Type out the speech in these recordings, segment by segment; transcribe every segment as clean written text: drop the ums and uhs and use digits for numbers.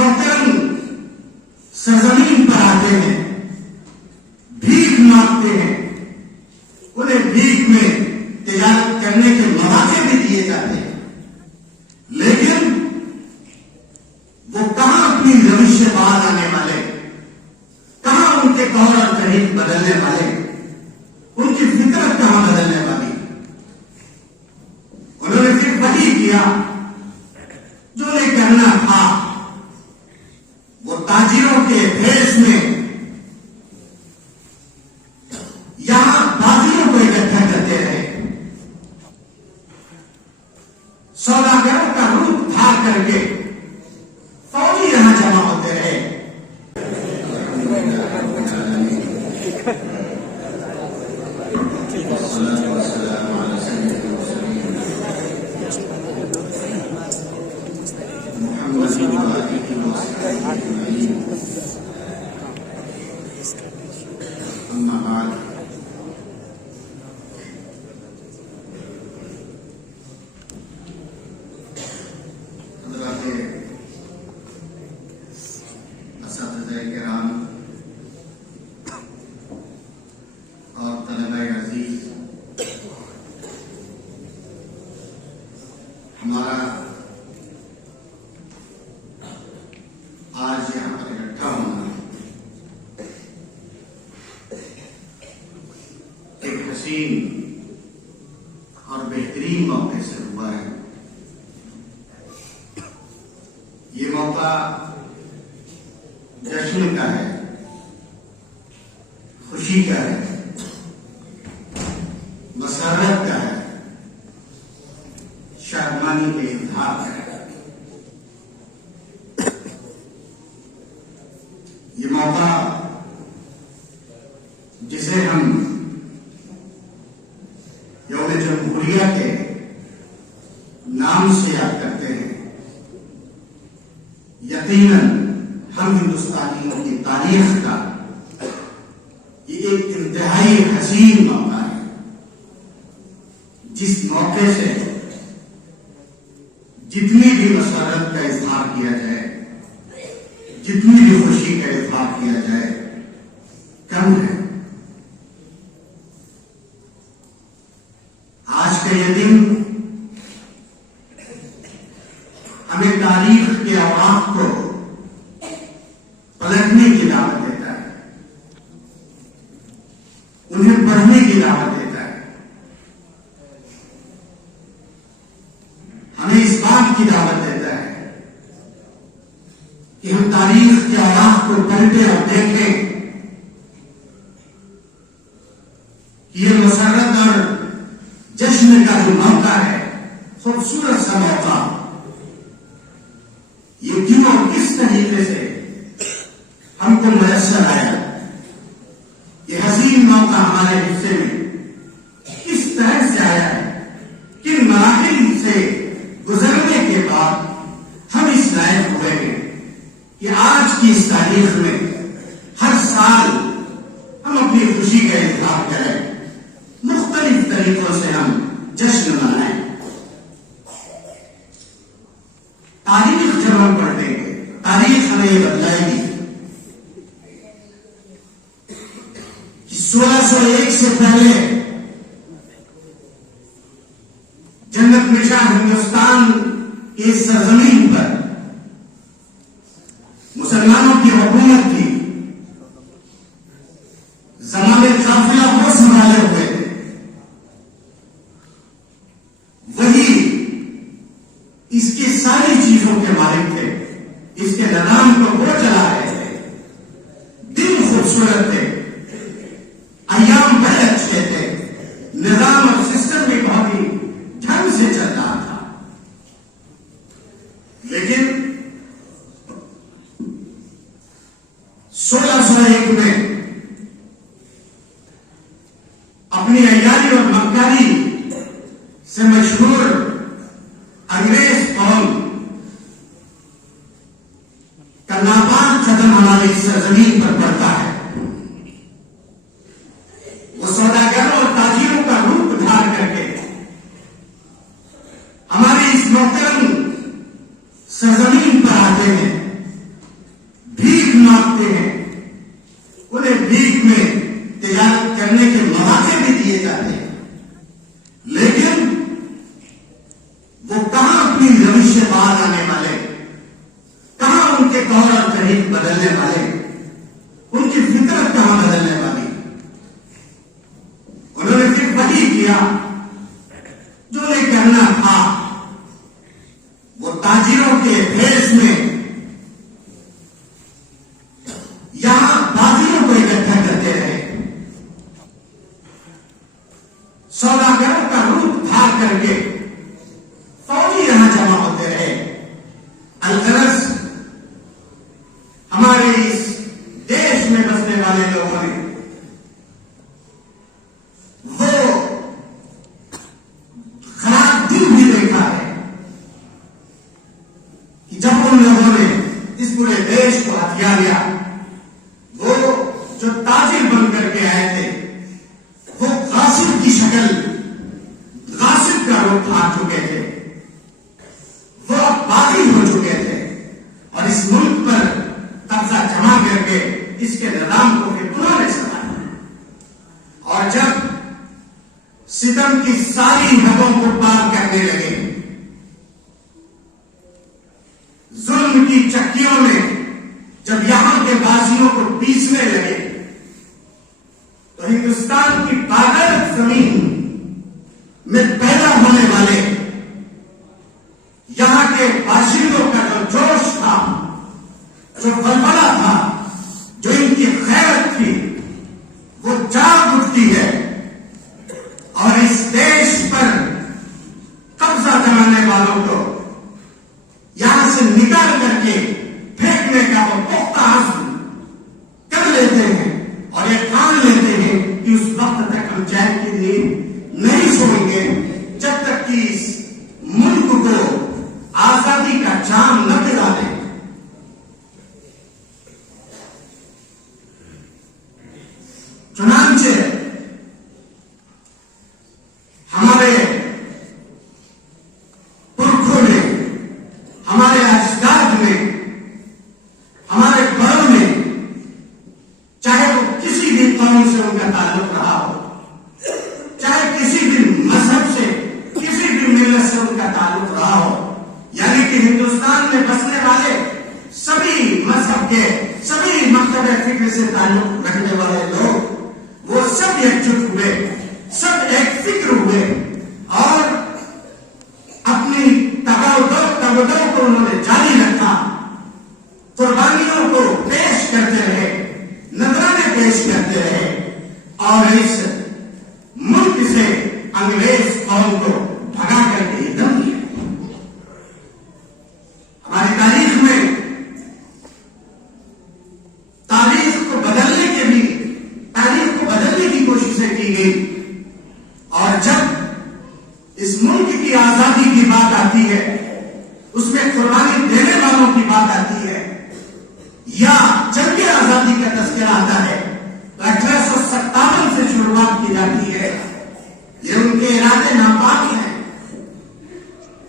محترم سرزمین پر آتے ہیں، بھیک مانگتے ہیں، انہیں بھیک میں تجارت کرنے کے مواقع بھی دیے جاتے ہیں، لیکن وہ کہاں اپنی روش سے باہر آنے والے، کہاں ان کے طور اور طریق بدلنے والے، ان کی فطرت کہاں بدلنے والی؟ انہوں نے صرف وہی کیا جو انہیں کرنا تھا۔ وہ تاجروں کے بھیس میں یہاں بازیوں کو اکٹھا کرتے رہے، سوداگروں کا روپ دھار کر کے فوجی یہاں جمع ہوتے رہے۔ ہمارا آج یہاں پر اکٹھا ہونا ایک حسین اور بہترین موقع سے ہوا ہے۔ یہ موقع جشن کا ہے، خوشی کا ہے، مسرت کا ہے، شادمانی کے اظہار ہے۔ یہ موقع جسے ہم یوم جمہوریہ کے نام سے یاد کرتے ہیں، یقیناً ہم ہندوستانیوں کی تاریخ کا یہ ایک انتہائی حسین موقع ہے، جس موقع سے جتنی بھی مسرت کا اظہار کیا جائے، جتنی بھی خوشی کا اظہار کیا جائے، کم ہے۔ آج کا یہ دن ہمیں تاریخ کے اوراق کو پلٹنے کی دعوت دیتا ہے، انہیں پڑھنے کی دعوت دیتا ہے، ہمیں اس بات کی دعوت دیتا ہے کہ ہم تاریخ کے اوراق کو پلٹیں اور دیکھیں کہ یہ مسرت اور جشن کا جو موقع ہے، خوبصورت سا موقع، یہ کیوں اور کس طریقے سے ہم کو میسر آیا؟ یہ حسین موقع ہمارے حصے میں کس طرح سے آیا ہے؟ کن مراحل سے گزرنے کے بعد ہم اس لائق ہوئے ہیں کہ آج کی اس تاریخ میں ہر سال ہم اپنی خوشی کا اظہار کریں، مختلف طریقوں سے ہم جشن منائیں۔ تاریخ جب ہم پڑھیں گے، تاریخ ہمیں یہ بتلائے گی کہ 1601 سے پہلے جنت نشاں ہندوستان کی سرزمین پر مسلمانوں کی حکومت تھی، زمانے قافلہ وہ سنبھالے ہوئے تھے، وہی اس کی ساری چیزوں کے مالک تھے، اس کے نظام کو وہ چلا رہے تھے، دن خوبصورت تھے، ایام بڑے اچھے تھے، نظام اور سسٹم بھی بہت ہی ڈھنگ سے چل رہا تھا، لیکن 1601 میں اپنی عیاری اور مکاری سے مشہور انگریز قوم کا ناپاک قدم ہماری سرزمین پر پڑتا ہے۔ وہ سوداگروں اور تاجروں کا روپ دھار کر کے ہماری اس محترم سرزمین پر آتے ہیں، ان کے طور اور طریق بدلنے والے، ان کی فطرت کہاں بدلنے والی؟ انہوں نے پھر وہی کیا جو انہیں کرنا تھا. وہ تاجروں کے بھیس میں یہاں بازیوں کو اکٹھا کرتے رہے، سوداگروں کا روپ دھار کر کے فوری یہاں جمع ہوتے رہے. الغرض ہمارے اس دیش میں بسنے والے لوگوں نے وہ خراب دن بھی دیکھا ہے کہ جب ان لوگوں نے اس پورے دیش کو ہتھیا لیا، وہ جو تاجر بن کر کے آئے تھے وہ غاصب کی شکل، غاصب کا روپ دھار چکے تھے، وہ اب باغی ہو چکے تھے اور اس ملک پر قبضہ جمع کر کے اس کے نظام کو پھر انہوں نے سنبھالا. اور جب ستم کی ساری حدوں کو پار کرنے لگے، ظلم کی چکیوں میں جب یہاں کے بازیوں کو پیسنے لگے، تو ہندوستان کی باغرت زمین میں پیدا ہونے والے یہاں کے باشندوں کا جو جوش تھا، جو بلبلہ تھا، جو ان کی غیرت تھی، وہ جاگ اٹھتی ہے اور اس دیش پر قبضہ جمانے والوں کو یہاں سے نکال کر کے پھینکنے کا وہ پختہ عزم کر لیتے ہیں اور یہ ٹھان لیتے ہیں کہ اس وقت تک ہم چین کی نیند نہیں سوئیں گے جب تک کہ اس ملک کو آزادی کا جام نہ دلا دیں. چنانچہ ہمارے پرکھوں نے، ہمارے اجداد نے، ہمارے بڑوں نے، چاہے وہ کسی بھی قوم سے ان کا تعلق رہا ہو، چاہے کسی بھی مذہب سے، کسی بھی ملت سے ان کا تعلق رہا ہو، یعنی کہ ہندوستان میں بسنے والے سبھی مذہب کے، سبھی مکتب فکر سے تعلق رکھنے والے لوگ، وہ سب ایکجٹ ہوئے، سب ایک فکر ہوئے اور اپنی تبادو کو انہوں نے جاری رکھا، قربانیوں کو پیش کرتے رہے، نذرانے پیش کرتے رہے اور اس ملک سے انگریز قوم کو بھگا کر کے دم دیا. ہماری تاریخ میں تاریخ کو بدلنے کے بھی، تاریخ کو بدلنے کی کوششیں کی گئی اور جب اس ملک کی آزادی کی بات آتی ہے، اس میں قربانی دینے والوں کی بات آتی ہے یا جنگ آزادی کا تذکرہ آتا ہے تو 1857 سے شروعات کی جاتی ہے. یہ ان کے ارادے ناپاک ہیں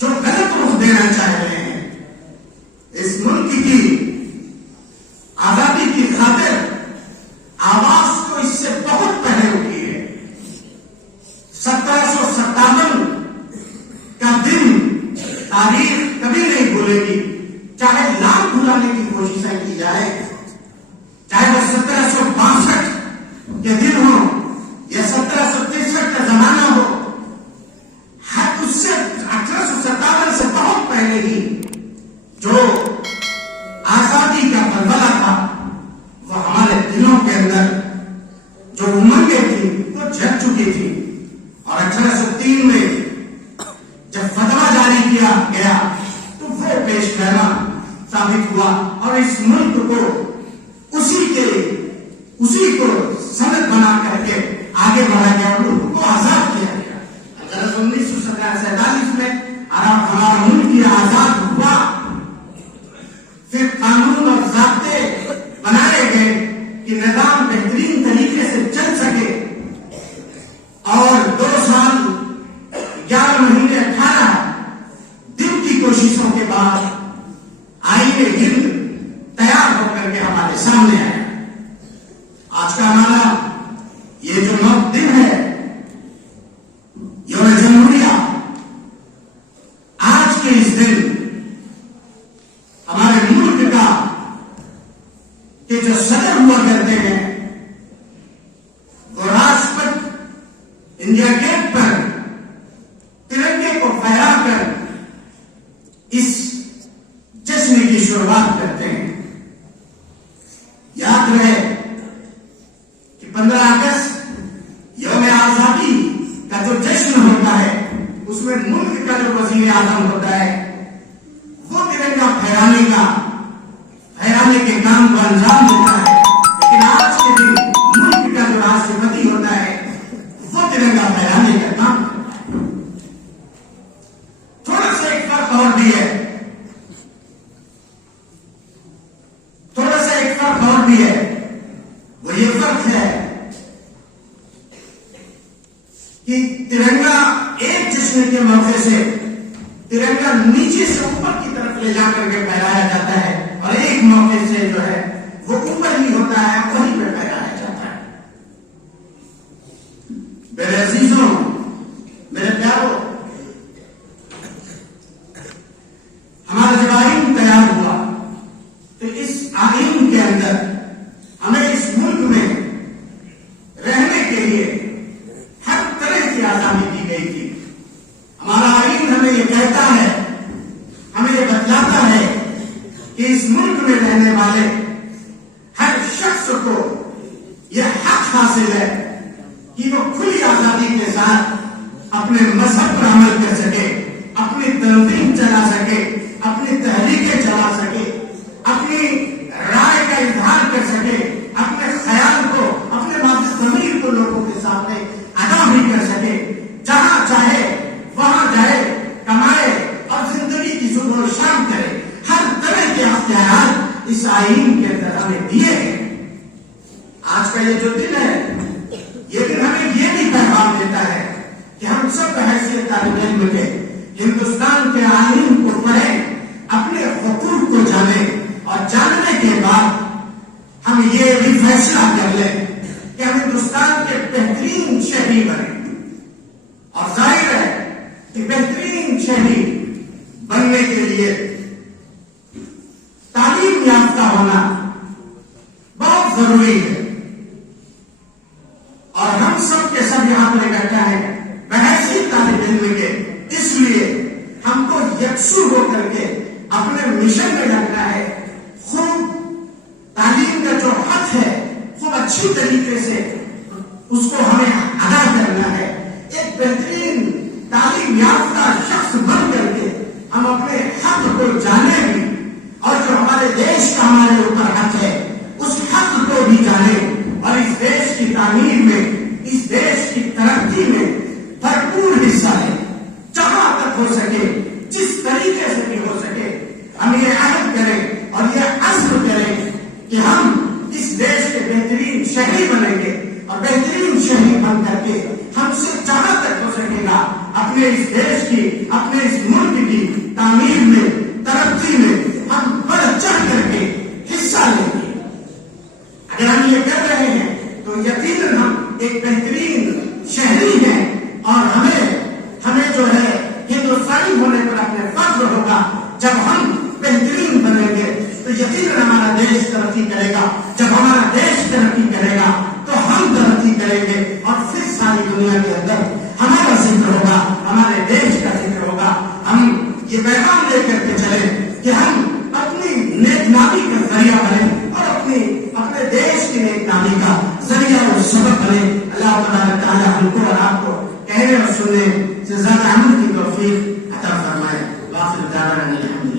جو غلط رخ دینا چاہ رہے ہیں. اس ملک کی آزادی کی خاطر آواز تو اس سے بہت پہلے اٹھی ہے. 1757 کا دن تاریخ کبھی نہیں بھولے گی، چاہے لاکھ بھلانے کی کوششیں کی جائے، چاہے وہ 1762 کے دن ہو یا 1763 کا زمانہ ہو، اس سے 1857 سے بہت پہلے ہی جو آزادی کا بلبلہ تھا وہ ہمارے دلوں کے اندر جو امنگیں تھیں وہ جگ چکی تھی. اور 1803 میں جب فتویٰ جاری کیا گیا تو وہ پیش کرنا ثابت ہوا اور اس ملک کو اسی کو سند بنا کر کے آگے بڑھا گیا اور ملک کو آزاد کیا گیا. اگر 1947 میں ہمارا ملک یہ آزاد ہوا، پھر قانون اور ضابطے بنائے گئے کہ نظام بہترین طریقے سے چل سکے اور 2 سال 11 مہینے 18 دن کی کوششوں کے بعد آئین ہند تیار ہو کر کے ہمارے سامنے آیا. آج کا ہمارا یہ جو دن ہے یوم جمہوریہ، آج کے اس دن ہمارے ملک کا جو صدر ہوا کرتے ہیں وہ راشٹرپتی انڈیا گیٹ پر ترنگے کو پھیلا کر اس جشن کی شروعات کرتے ہیں. یاد رہے کہ 15 اگست یوم آزادی کا جو جشن ہوتا ہے اس میں ملک کا جو وزیر اعظم ہوتا ہے وہ ترنگا پھیرانے کے کام کو انجام دیتا ہے. لیکن آج کے دن ملک کا جو راشٹرپتی ہوتا ہے وہ ترنگا پھیرانے کا کام کرتا ہے. تھوڑا سا ایک فرق اور بھی ہے وہ یہ فرق ہے کہ ترنگا ایک جشن کے موقع سے ترنگا نیچے سے اوپر کی طرف لے جا کر کے پھیلایا جاتا ہے اور ایک موقع سے جو ہے وہ اوپر ہی ہوتا ہے وہیں پہ پھیلایا جاتا ہے. میرے عزیزوں، میرے پیاروں، ہمارا جب آئین تیار ہوا تو اس آئین کے اندر ہمیں اس ملک میں رہنے کے لیے ہر طرح کی آزادی دی گئی تھی. ہمارا آئین ہمیں یہ کہتا ہے، ہمیں یہ بتلاتا ہے کہ اس ملک میں رہنے والے ہر شخص کو یہ حق حاصل ہے کہ وہ کھلی آزادی کے ساتھ اپنے مذہب پر عمل کر سکے، اپنی تنظیم چلا سکے، اپنی تحریکیں چلا سکے، اپنی رائے کا اظہار کر سکے، اپنے خیال کو، اپنے ماضی ضمیر کو لوگوں کے سامنے ادا بھی کر سکے، جہاں چاہے وہاں جائے، کمائے اور زندگی کی صبح و شام کرے. ہر طرح کے اختیارات اس آئین کے اندر ہمیں دیے ہیں. آج کا یہ جو دن ہے یہ دن ہمیں یہ بھی پیغام دیتا ہے کہ ہم سب بحیثیت طالب علم کے ہندوستان کے آئین کو پڑھیں، اپنے حقوق کو جانیں اور جاننے کے بعد ہم یہ بھی فیصلہ کر لیں کہ ہم ہندوستان کے بہترین شہری بنیں. اور ظاہر ہے کہ بہترین شہری بننے کے لیے تعلیم یافتہ ہونا بہت ضروری ہے. اور ہم سب کے سب یہاں پر اکٹھا ہیں بحیثیت طالب علم کے، اس لیے ہم کو یکسو ہو کر کے اپنے مشن میں لگنا ہے. خوب تعلیم کا جو حق ہے خوب اچھی طریقے سے اس کو ہمیں ادا کرنا ہے. ایک بہترین تعلیم یافتہ شخص بن کر کے ہم اپنے حق کو جانیں بھی، اور جو ہمارے دیش کا ہمارے اوپر حق ہے اس حق کو بھی جانیں، اور اس دیش کی تعمیر میں، اس دیش کی ترقی میں بھرپور حصہ لیں. جہاں تک ہو سکے، جس طریقے سے بھی ہو سکے، ہم یہ عہد کریں اور یہ عزم کریں کہ ہم اس دیش کے بہترین شہری بنیں گے، اور بہترین شہری بن کر کے ہم سے جہاں تک ہو سکے گا اپنے اس دیش کی، اپنے اس ملک کی تعمیر میں، ترقی میں ہم بڑھ چڑھ کر کے حصہ لیں گے. اگر ہم یہ کر رہے ہیں تو یقیناً ہم ایک بہترین شہری ہیں، اور ہمیں جو ہے ہندوستانی ہونے پر اپنے فخر ہوگا. جب ہم بہترین بنیں گے تو یقیناً ہمارا دیش ترقی کرے گا. جب ہمارا دیش ترقی کرے گا تو ہم ترقی کریں گے، اور پھر ساری دنیا کے اندر ہمارا ذکر ہوگا، ہمارے دیش کا ذکر ہوگا. ہم یہ پیغام لے کر کے چلیں کہ ہم اپنی نیک نامی کا ذریعہ بنیں، اور اپنے دیش کی نیک نامی کا ذریعہ اور سبب بنیں. اللہ تعالیٰ ہم کو اور آپ کو کہنے اور سننے سے زیادہ عمل کی توفیق عطا فرمائے. واخر دعوانا الحمد للہ.